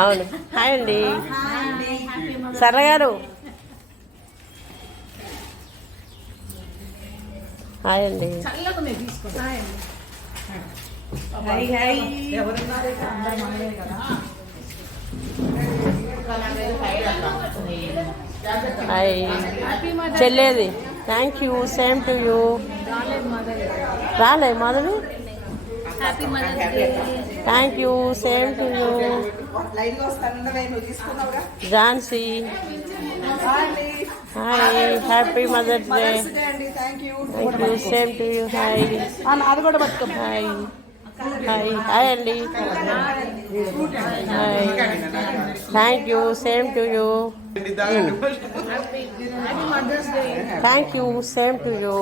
అవును. హాయ్ అండి సరళ గారు. హాయ్ అండి. హాయ్ చెల్లేది. Thank you. Same to you. రాలే Madhavi. Thank you. Same to you. Jhansi. Hi. Happy mothers day. Thank you. Same to you. Hi. అది కూడా పట్టుకో. హాయ్. హాయ్. హాయ్ అండి. Hi. Thank you. Same to you. Thank you. Same to you.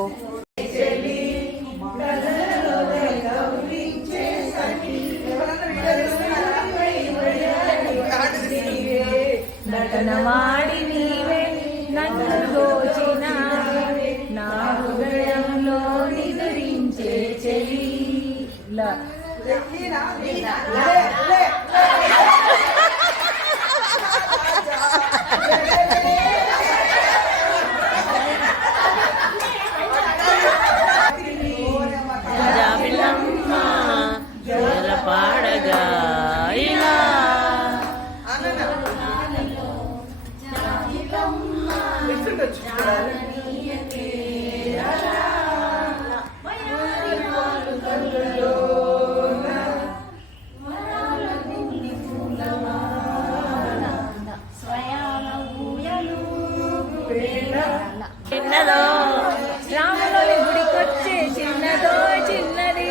నటనవాడి నీవే నన్ను దోచిన నా హృదయంలో నిదురించే చెలి పాడగా ఇలా చిన్నదో రాములోని గుడికొచ్చే చిన్నదో చిన్నది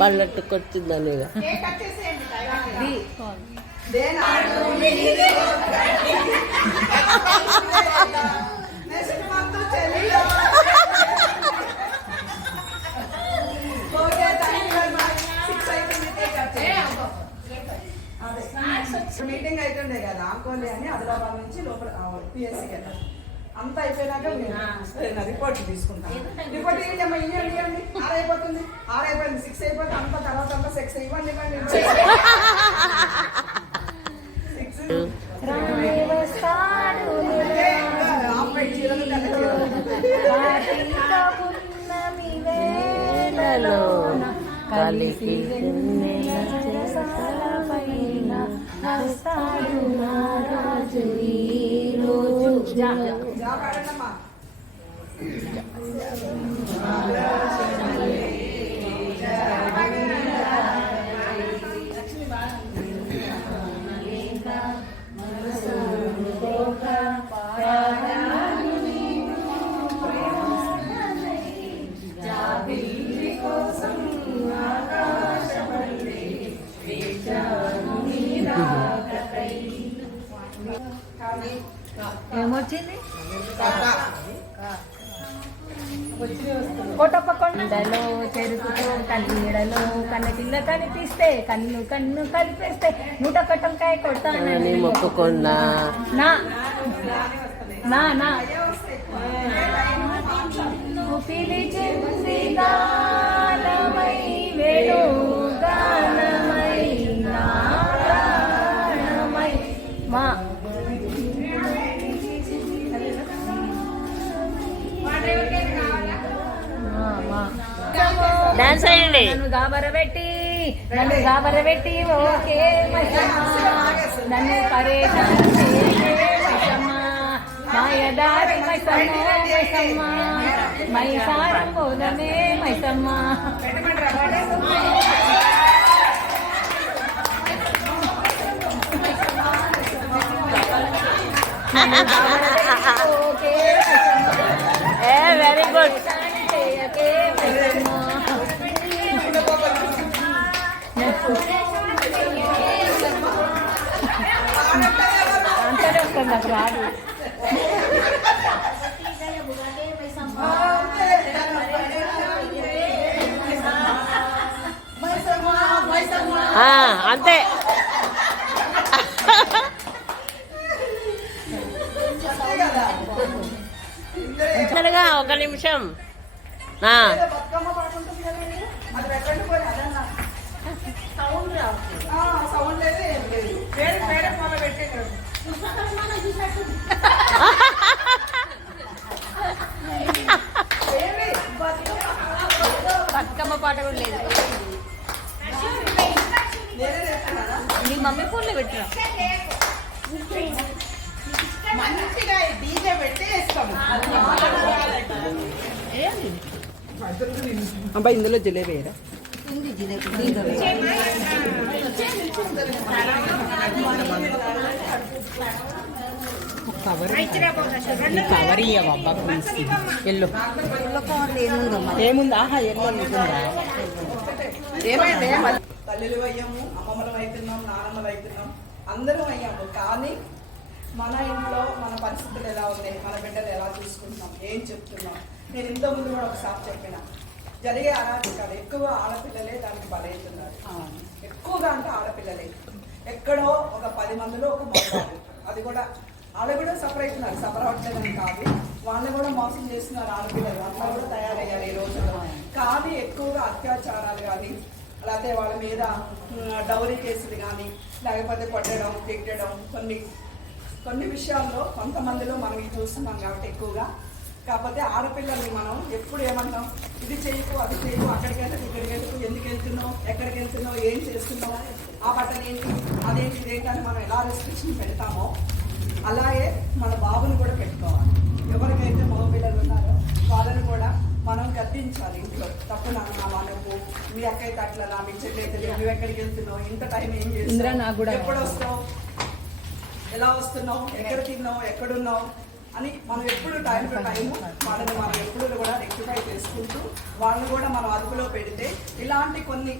పళ్ళట్టుకొచ్చిందని మీటింగ్ అవుతుండే కదా ఆంకోలి అని ఆదిలాబాద్ నుంచి లోపల పిఎస్సీకి అంతా అయిపోయినాక రిపోర్ట్ తీసుకుంటాను. రిపోర్ట్ ఇవ్వండి ఇవ్వండి. 6 అయిపోతుంది. 6 అయిపోయింది. 6 అయిపోతుంది. అంత తర్వాత అంతా 6 ఇవ్వండి ఇవ్వండి. కలిసి ఏమొచ్చింది? కొండలో చెరుకుతో కన్నీడలో కన్నకిల్ల కనిపిస్తే కన్ను కన్ను కలిపేస్తే 100 కట్టంకాయ కొడతానని మొక్కుకున్నా నా నా నా పిలిచింది గానమై వేణు గానమై నా ప్రాణమై మా డాన్స్ అయ్యండి. నన్ను గాబరబెట్టి ఓకే నన్ను మైసమ్మ మాయదారి మైసమ్మ మైసారం పోదమే మైసమ్మ వెరీ గుడ్. అంతనే వస్తుంది నాకు రాదు. అంతే. ఒక నిమిషం. సౌండ్ లేదు ఏం లేదు. వేరే ఫోన్లో పెట్టే కదా. ఏమి? బతుకమ్మ పాట కూడా లేదు. నేనే చెప్తున్నానా? నీ మమ్మీ ఫోన్లో పెట్టినా. మంచిగా డీజే పెట్టి వేస్తాము. అబ్బా ఇందులో జిలేబీ వేయరా? కవర్ ఇవ్వబ్బా ఎల్లో ఏముందా ఎల్లో ఏమైంది? తల్లులు అయ్యాము, అమ్మమ్మలు అవుతున్నాం, నాన్నమ్మలు అవుతున్నాం, అందరం అయ్యాము. కానీ మన ఇంట్లో మన పరిస్థితులు ఎలా ఉన్నాయి, మన బిడ్డలు ఎలా చూసుకుంటున్నాం, ఏం చెప్తున్నాం. నేను ఇంతకుముందు కూడా ఒకసారి చెప్పిన జరిగే అరాచకాలు ఎక్కువ ఆడపిల్లలే దానికి బలవుతున్నారు. ఎక్కువగా అంటే ఆడపిల్లలే. ఎక్కడో ఒక 10 మందిలో ఒక మోసాలు. అది కూడా వాళ్ళు కూడా సఫర్ అవుతున్నారు. సఫర్ అవ్వట్లేదని కాదు, వాళ్ళని కూడా మోసం చేస్తున్నారు ఆడపిల్లలు. అట్లా కూడా తయారయ్యారు ఈ రోజుల్లో. కానీ ఎక్కువగా అత్యాచారాలు కానీ, లేకపోతే వాళ్ళ మీద డౌరీ కేసులు కానీ, లేకపోతే కొట్టడం, తిట్టడం, కొన్ని విషయాల్లో కొంతమందిలో మనం ఇది చూస్తున్నాం కాబట్టి ఎక్కువగా. కాకపోతే ఆడపిల్లల్ని మనం ఎప్పుడు ఏమంటాం, ఇది చేయకు, అది చేయకు, అక్కడికి వెళ్తావు, ఇక్కడికి వెళ్తావు, ఎందుకు వెళ్తున్నావు, ఎక్కడికి వెళ్తున్నావు, ఏం చేస్తున్నావు, ఆ బట్టలు ఏంటి, అదేంటి, ఇదేంటి అని మనం ఎలా రెస్ట్రిక్షన్ పెడతామో అలాగే మన బాబుని కూడా పెట్టుకోవాలి. ఎవరికైతే మగ పిల్లలు ఉన్నారో వాళ్ళని కూడా మనం గద్దించాలి ఇంట్లో. తప్పు నాన్న వాళ్ళకు, మీ అక్క అయితే అట్లా, మీ చెల్లి అయితే నువ్వు ఎక్కడికి వెళ్తున్నావు, ఇంత టైం ఏం చేస్తున్నావు, ఎప్పుడు వస్తావు, ఎలా వస్తున్నావు, ఎక్కడ తిన్నావు, ఎక్కడున్నావు అని మనం ఎప్పుడు టైం టు టైం వాళ్ళని మనం ఎప్పుడు కూడా రెక్టిఫై చేసుకుంటూ వాళ్ళని కూడా మనం అదుపులో పెడితే ఇలాంటి కొన్ని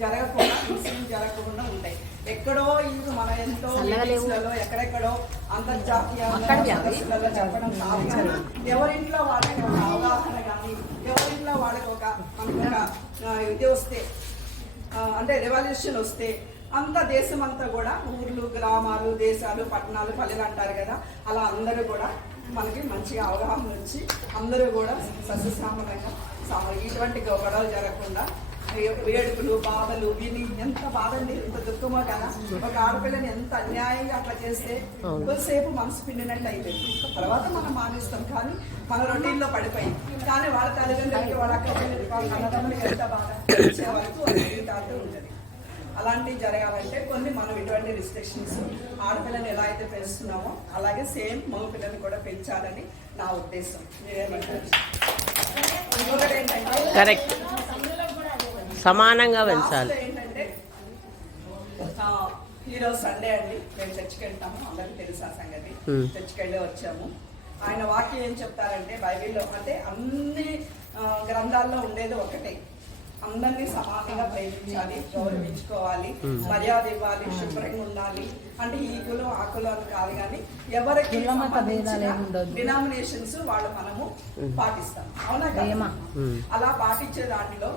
జరగకుండా, ఇన్సిడెంట్ జరగకుండా ఉంటాయి. ఎక్కడో ఇది మన ఎంతో మీటింగ్స్లలో ఎక్కడెక్కడో అంతర్జాతీయ సదస్సులలో చెప్పడం కాదు. ఎవరింట్లో వాళ్ళకి ఒక అవగాహన కానీ, ఎవరింట్లో వాళ్ళకి ఒక మనకు ఒక ఇది వస్తే, అంటే రెవల్యూషన్ వస్తే అంత దేశం అంతా కూడా, ఊర్లు, గ్రామాలు, దేశాలు, పట్టణాలు, పల్లెలు అంటారు కదా, అలా అందరూ కూడా మనకి మంచిగా అవగాహన వచ్చి అందరూ కూడా సస్యశ్యామలంగా ఇటువంటి గొడవలు జరగకుండా, వేడుకలు, బాధలు విని ఎంత బాధండి, ఎంత దుఃఖమో కదా. ఒక ఆడపిల్లని ఎంత అన్యాయంగా అట్లా చేస్తే కొద్దిసేపు మనసు పిండినట్టు అయిపోయింది. తర్వాత మనం మానేస్తాం, కానీ మన రొటీన్లో పడిపోయి. కానీ వాళ్ళ తల్లిదండ్రులకి, వాళ్ళ అక్క పిల్లలకి, వాళ్ళ అన్నదమ్ములకి ఎంత బాధ వచ్చే వరకు జీవితాలతో ఉంటుంది. అలాంటివి జరగాలంటే కొన్ని మనం ఇటువంటి రిస్ట్రిక్షన్స్ ఆడపిల్లని ఎలా అయితే పెంచుతున్నామో అలాగే సేమ్ మగ పిల్లల్ని కూడా పెంచాలని నా ఉద్దేశం. ఇంకొకటి ఏంటంటే కరెక్ట్, సమానంగా పెంచాలి. ఏంటంటే ఈరోజు సండే అండి, మేము చర్చికి వెళ్తాము, అందరికీ తెలుసు ఆ సంగతి. చర్చికి వెళ్ళి వచ్చాము. ఆయన వాక్యం ఏం చెప్తారంటే, బైబిల్లో అంటే అన్ని గ్రంథాల్లో ఉండేది ఒకటే, అందరినీ సమానంగా ప్రేమించాలి, గౌరవించుకోవాలి, మర్యాద ఇవ్వాలి, శుభ్రంగా ఉండాలి. అంటే ఈ కులం ఆ కులం అని కాదు, కానీ ఎవరికి డినామినేషన్స్ వాళ్ళు మనము పాటిస్తాం, అవునా కదా? అలా పాటించే దాంట్లో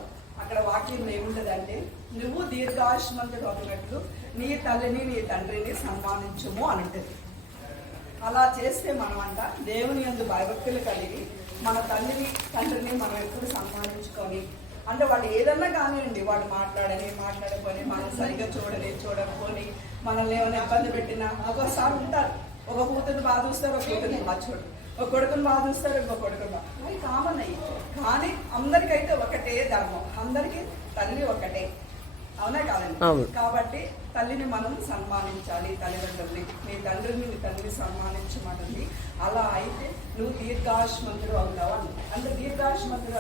అక్కడ వాక్యం ఏముంటదంటే, నువ్వు దీర్ఘాయుష్మంతుడు అన్నట్లు నీ తల్లిని నీ తండ్రిని సన్మానించుము అని ఉంటుంది. అలా చేస్తే మనం అంట దేవుని యందు భయభక్తులు కలిగి మన తల్లిని తండ్రిని మనం ఎప్పుడు సన్మానించుకొని, అంటే వాళ్ళు ఏదన్నా కానివ్వండి, వాళ్ళు మాట్లాడకపోని, మనం సరిగ్గా చూడకపోని, మనల్ని ఏమైనా ఇబ్బంది పెట్టినా, ఒక్కోసారి ఉంటారు, ఒక కూతురు బాగా చూస్తారు, ఒక కూతురు బాగా చూడరు, ఒక కొడుకుని బాగా చూస్తారు, ఇంకో కొడుకుని బాగా, అవి కామన్ అయ్యి. కానీ అందరికైతే ఒకటే ధర్మం, అందరికీ తల్లి ఒకటే, అవునా కాదండి? కాబట్టి తల్లిని మనం సన్మానించాలి, తల్లిదండ్రుల్ని, నీ తండ్రిని నీ తల్లిని సన్మానించమంటుంది. అలా అయితే నువ్వు దీర్ఘాయుష్మంతుడు అవుతావు అని. అంటే దీర్ఘాయుష్మంతుడు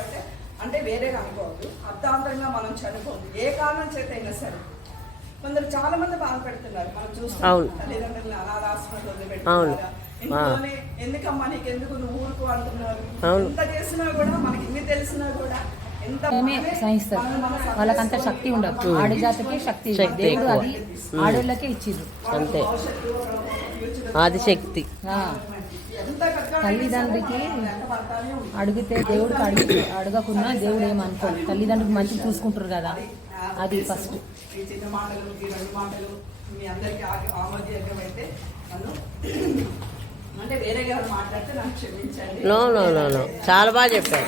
అంటే వేరేగా అనుకోవద్దు, అర్థాంతరంగా మనం చనిపోదు, ఏ కారణం చేత అయినా సరే. కొందరు చాలా మంది బాధపెడుతున్నారు, మనం చూస్తాం, తల్లిదండ్రులను అనాథాశ్రమాలు వదిలిపెట్టుకున్నారా, ఇంట్లోనే ఎందుకమ్మా నీకు ఎందుకు నువ్వు ఊరుకు అంటున్నారు. ఎంత చేసినా కూడా, మనకి ఇన్ని తెలిసినా కూడా, ఎంత వాళ్ళకంత శక్తి ఉండదు. ఆడజాతికి శక్తి దేవుడు అది ఆడోళ్ళకే ఇచ్చిర్రు, అంతే, ఆదిశక్తి. తల్లిదండ్రికి అడిగితే దేవుడికి అడగకున్నా దేవుడు ఏమనుకో, తల్లిదండ్రులకు మంచిగా చూసుకుంటారు కదా, అది ఫస్ట్. ఈ చిన్న మాటలు, ఈ 2 మాటలు మీ అందరికీ ఆమోదయోగ్యమైతే నన్ను అంటే వేరే గారు మాట్లాడితే నాకు క్షమించండి. నో చాలా బాగా చెప్పారు,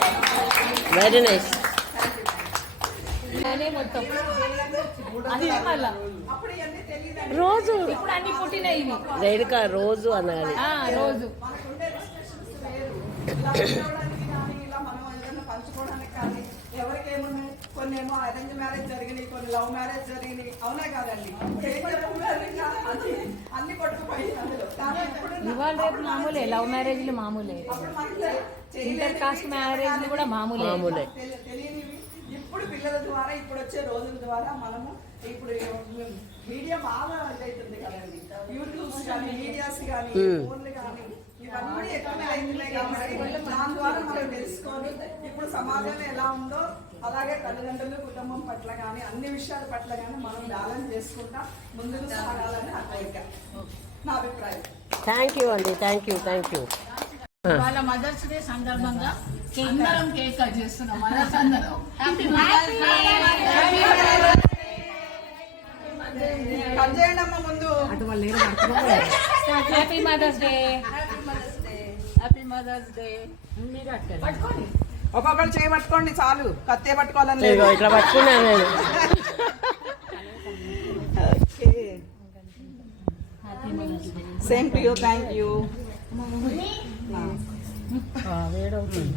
వెరీ నైస్. అదే మొత్తం అది మళ్ళా అప్పుడు ఇవన్నీ తెలియదు. రోజు ఇప్పుడు అన్ని పుట్టినాయి ఇవి రేణుక రోజు అన్నది. రోజు మనకుండే రెస్ట్రిక్షన్స్ వేరు. ఇలా ఉండడానికి కానీ, ఇలా మనం ఏదైనా పంచుకోవడానికి కానీ ఎవరికి ఏమున్నాయి? కొన్ని ఏమో అరేంజ్ మ్యారేజ్ జరిగినాయి, కొన్ని లవ్ మ్యారేజ్ జరిగినాయి. అవునా కాదండి? ఏం చెప్పుకున్నారు ఇంకా? అన్ని కొట్టుకుపోయి అందులో. కానీ ఇప్పుడు ఇవాళ రేపు మామూలే, లవ్ మ్యారేజ్లు మామూలే, అప్పుడు మనకి ఇంటర్ కాస్ట్ మ్యారేజ్లు కూడా మామూలే. తెలియనివి ఇప్పుడు పిల్లల ద్వారా, ఇప్పుడు వచ్చే రోజుల ద్వారా మనము ఇప్పుడు మీడియా బాగా ఇదవుతుంది కదండి. యూట్యూబ్స్ కానీ, మీడియాస్ కానీ, ఫోన్లు కానీ ఇవన్నీ ఎక్కువ అవుతున్నాయి కాబట్టి దాని ద్వారా మనం తెలుసుకొని ఇప్పుడు సమాజం ఎలా ఉందో అలాగే తల్లిదండ్రులు, కుటుంబం పట్ల కానీ అన్ని విషయాల పట్ల కానీ మనం బ్యాలెన్స్ చేసుకుంటా ముందుకు సాగాలని నా కోరిక, నా అభిప్రాయం. థ్యాంక్ యూ అండి, థ్యాంక్ యూ, థ్యాంక్ యూ. వాళ్ళ మదర్స్ డే సందర్భంగా అందరం కేక్ కట్ చేస్తున్నాం. మదర్స్ అందరం కట్ చేయండి అమ్మ ముందు. Happy mothers Day. Happy mothers Day. పట్టుకోండి. ఒక్కొక్కరు చేయి పట్టుకోండి చాలు, కత్తే పట్టుకోవాలని లేదు. ఇదిగో ఇట్లా పట్టుకున్నాను నేను. Same to you, thank you. వేడవుతుంది.